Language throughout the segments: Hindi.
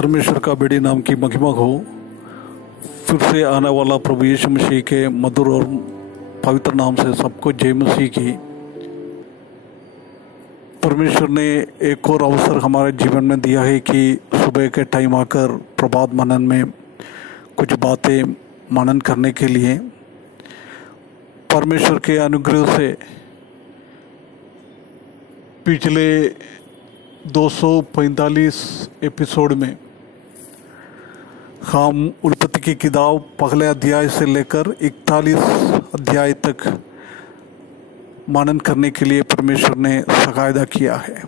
परमेश्वर का बेड़ी नाम की महिमा हो। फिर से आने वाला प्रभु यीशु मसीह के मधुर और पवित्र नाम से सबको जय मसीह की। परमेश्वर ने एक और अवसर हमारे जीवन में दिया है कि सुबह के टाइम आकर प्रभात मनन में कुछ बातें मनन करने के लिए। परमेश्वर के अनुग्रह से पिछले 245 एपिसोड में हम उत्पत्ति की किताब पहले अध्याय से लेकर 41 अध्याय तक मनन करने के लिए परमेश्वर ने सहायता किया है।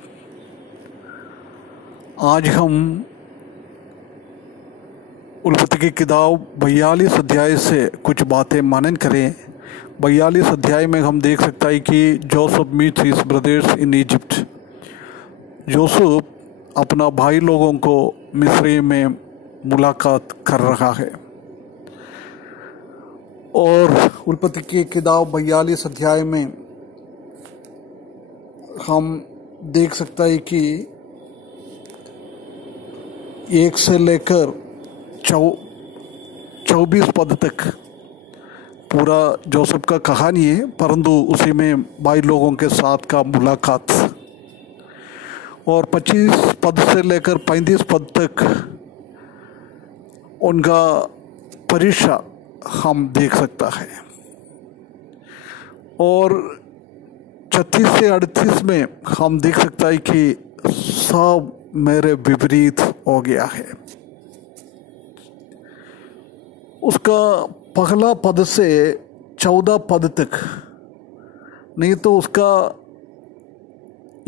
आज हम उत्पत्ति की किताब 42 अध्याय से कुछ बातें मनन करें। 42 अध्याय में हम देख सकते हैं कि Joseph meets his brothers in Egypt. Joseph अपना भाई लोगों को मिस्र में मुलाकात कर रहा है और उत्पत्ति की किताब 42 अध्याय में हम देख सकते हैं कि 1 से लेकर 24 पद तक पूरा जोसेफ का कहानी है, परंतु उसी में भाई लोगों के साथ का मुलाकात और 25 पद से लेकर 35 पद तक उनका परीक्षा हम देख सकता है और 36 से 38 में हम देख सकता है कि सब मेरे विपरीत हो गया है। उसका पहला पद से 14 पद तक नहीं तो उसका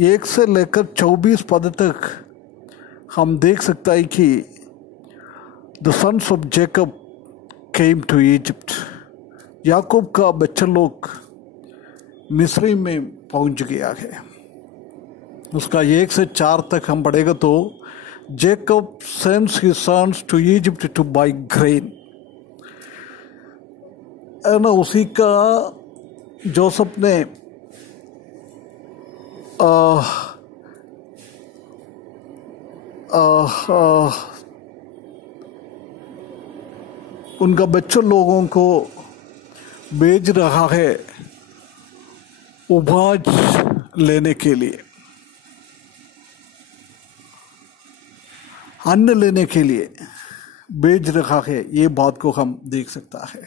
1 से लेकर 24 पद तक हम देख सकता है कि the sons of Jacob came to Egypt. याकूब का बच्चा लोग मिस्र में पहुंच गया है। उसका 1 से 4 तक हम पढ़ेगा तो Jacob sends his sons to Egypt to buy grain. ना उसी का जोसेफ ने उनका बच्चों लोगों को भेज रहा है उपज लेने के लिए, अन्न लेने के लिए भेज रहा है। ये बात को हम देख सकता है।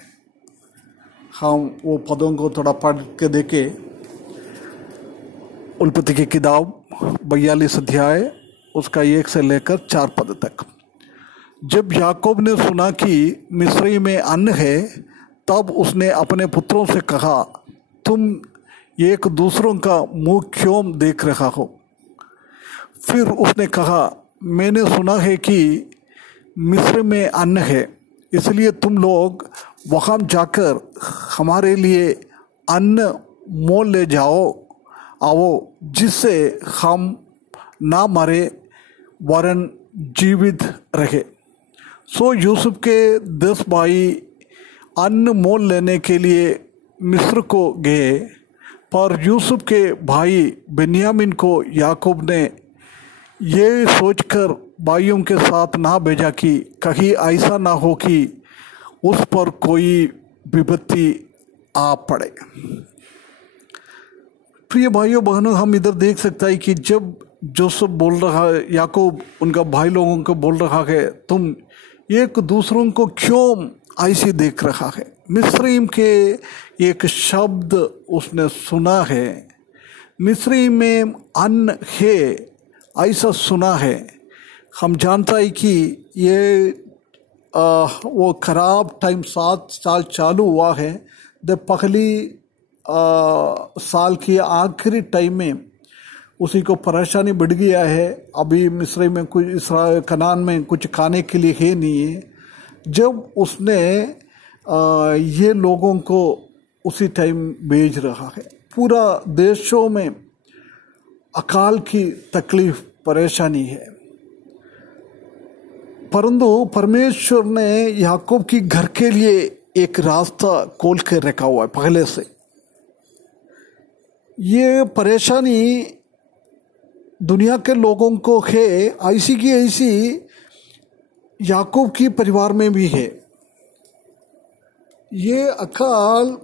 हम वो पदों को थोड़ा पढ़ के देखे। उत्पत्ति की किताब 42 अध्याय उसका 1 से लेकर 4 पद तक। जब याकूब ने सुना कि मिस्र में अन्न है, तब उसने अपने पुत्रों से कहा, तुम एक दूसरों का मुंह क्यों देख रहा हो? फिर उसने कहा, मैंने सुना है कि मिस्र में अन्न है, इसलिए तुम लोग वहाँ जाकर हमारे लिए अन्न मोल ले आओ, जिससे हम ना मरे वरन जीवित रहे। सो यूसुफ के 10 भाई अन्न मोल लेने के लिए मिस्र को गए, पर यूसुफ के भाई बेन्यामीन को याकूब ने ये सोचकर भाइयों के साथ ना भेजा कि कहीं ऐसा ना हो कि उस पर कोई विपत्ति आ पड़े। प्रिय भाइयों बहनों, हम इधर देख सकता है कि जब जोसेफ बोल रहा है, याकूब उनका भाई लोगों को बोल रहा है, तुम एक दूसरों को क्यों ऐसे देख रहा है? मिस्र के एक शब्द उसने सुना है, मिस्र में अन्न है ऐसा सुना है। हम जानता है कि ये वो खराब टाइम 7 साल चालू हुआ है। द पहली साल की आखिरी टाइम में उसी को परेशानी बढ़ गया है। अभी मिस्र में कुछ इसराइल कनान में कुछ खाने के लिए है नहीं है। जब उसने ये लोगों को उसी टाइम भेज रहा है, पूरा देशों में अकाल की तकलीफ परेशानी है, परंतु परमेश्वर ने याकूब की घर के लिए एक रास्ता खोल कर रखा हुआ है पहले से। ये परेशानी दुनिया के लोगों को है ऐसी की ऐसी याकूब की परिवार में भी है। ये अकाल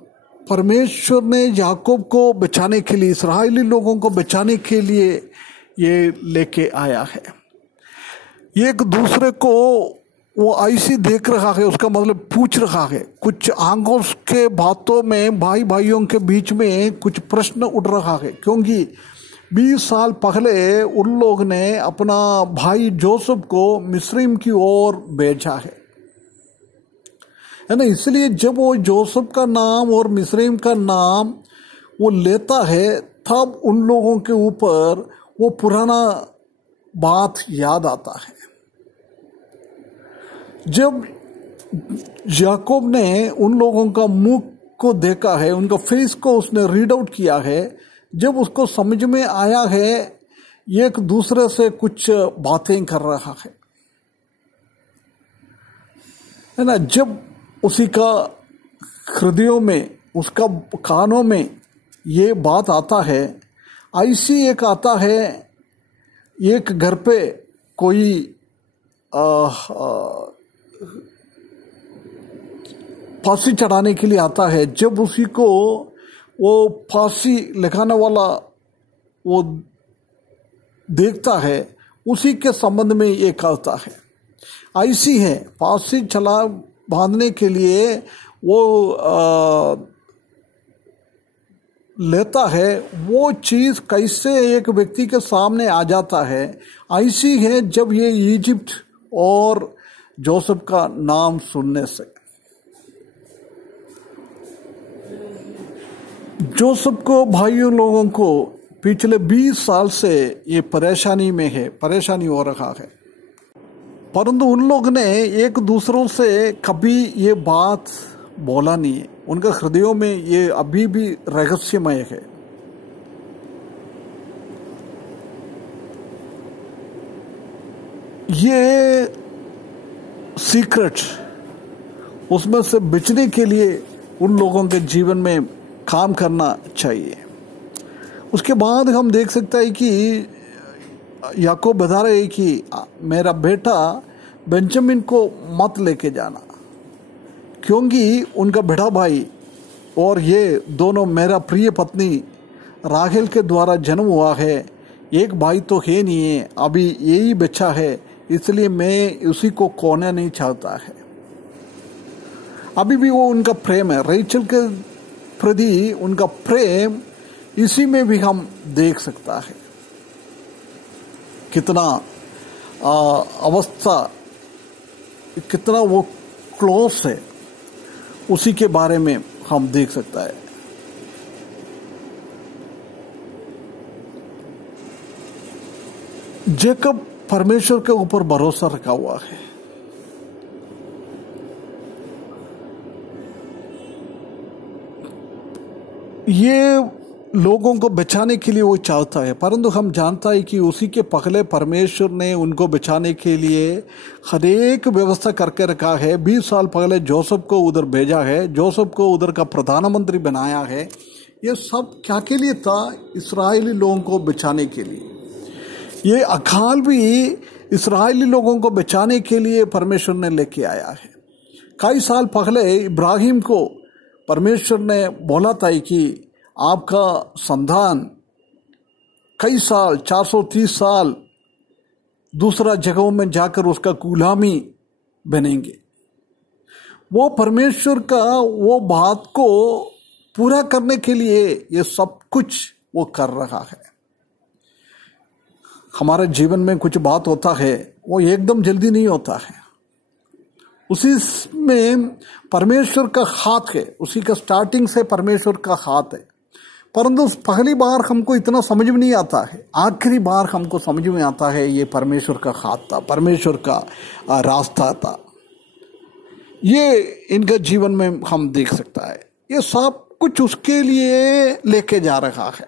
परमेश्वर ने याकूब को बचाने के लिए, इस्राएली लोगों को बचाने के लिए ये लेके आया है। ये एक दूसरे को वो ऐसी देख रहा है, उसका मतलब पूछ रहा है। कुछ आंखों के बातों में भाई भाइयों के बीच में कुछ प्रश्न उठ रहा है, क्योंकि 20 साल पहले उन लोग ने अपना भाई जोसेफ को मिस्र की ओर भेजा है ना। इसलिए जब वो जोसेफ का नाम और मिस्र का नाम वो लेता है, तब उन लोगों के ऊपर वो पुराना बात याद आता है। जब याकूब ने उन लोगों का मुंह को देखा है, उनका फेस को उसने रीड आउट किया है, जब उसको समझ में आया है एक दूसरे से कुछ बातें कर रहा है ना। जब उसी का हृदयों में, उसका कानों में ये बात आता है, ऐसी एक आता है, एक घर पे कोई फांसी चढ़ाने के लिए आता है। जब उसी को वो फांसी लगाने वाला वो देखता है, उसी के संबंध में ये कहता है। ऐसी है, फांसी चला बांधने के लिए वो लेता है, वो चीज कैसे एक व्यक्ति के सामने आ जाता है। ऐसी है जब ये इजिप्ट और जोसेफ का नाम सुनने से। जोसेफ को, भाइयों लोगों को पिछले 20 साल से ये परेशानी में है, परेशानी हो रहा है, परंतु उन लोग ने एक दूसरों से कभी ये बात बोला नहीं है। उनके हृदयों में ये अभी भी रहस्यमय है। ये सीक्रेट उसमें से बचने के लिए उन लोगों के जीवन में काम करना चाहिए। उसके बाद हम देख सकते हैं कि याकूब बता रहे हैं कि मेरा बेटा बेंजामिन को मत लेके जाना, क्योंकि उनका बड़ा भाई और ये दोनों मेरा प्रिय पत्नी राहेल के द्वारा जन्म हुआ है। एक भाई तो है नहीं है, अभी यही बच्चा है, इसलिए मैं उसी को खोना नहीं चाहता है। अभी भी वो उनका प्रेम है, रेचल के प्रति उनका प्रेम इसी में भी हम देख सकता है। कितना अवस्था, कितना वो क्लोज है, उसी के बारे में हम देख सकता है। जेकब परमेश्वर के ऊपर भरोसा रखा हुआ है। ये लोगों को बचाने के लिए वो चाहता है, परंतु हम जानता है कि उसी के पहले परमेश्वर ने उनको बचाने के लिए हर एक व्यवस्था करके रखा है। 20 साल पहले जोसेफ को उधर भेजा है, जोसेफ को उधर का प्रधानमंत्री बनाया है। ये सब क्या के लिए था? इस्राएली लोगों को बचाने के लिए। ये अकाल भी इस्राएली लोगों को बचाने के लिए परमेश्वर ने लेके आया है। कई साल पहले इब्राहिम को परमेश्वर ने बोला था कि आपका संतान कई साल, 430 साल दूसरा जगहों में जाकर उसका गुलामी बनेंगे। वो परमेश्वर का वो बात को पूरा करने के लिए ये सब कुछ वो कर रहा है। हमारे जीवन में कुछ बात होता है, वो एकदम जल्दी नहीं होता है, उसी में परमेश्वर का हाथ है, उसी का स्टार्टिंग से परमेश्वर का हाथ है। परंतु पहली बार हमको इतना समझ में नहीं आता है, आखिरी बार हमको समझ में आता है ये परमेश्वर का हाथ था, परमेश्वर का रास्ता था। ये इनका जीवन में हम देख सकता है। ये सब कुछ उसके लिए लेके जा रहा है।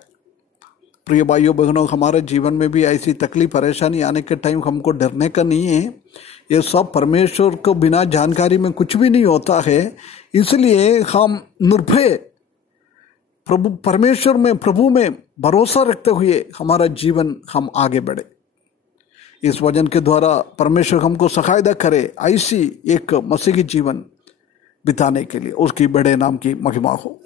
प्रिय भाइयों बहनों, हमारे जीवन में भी ऐसी तकलीफ परेशानी आने के टाइम हमको डरने का नहीं है। ये सब परमेश्वर को बिना जानकारी में कुछ भी नहीं होता है। इसलिए हम निर्भय परमेश्वर में, प्रभु में भरोसा रखते हुए हमारा जीवन हम आगे बढ़े। इस वचन के द्वारा परमेश्वर हमको सहायता करे ऐसी एक मसीही जीवन बिताने के लिए। उसकी बड़े नाम की महिमा हो।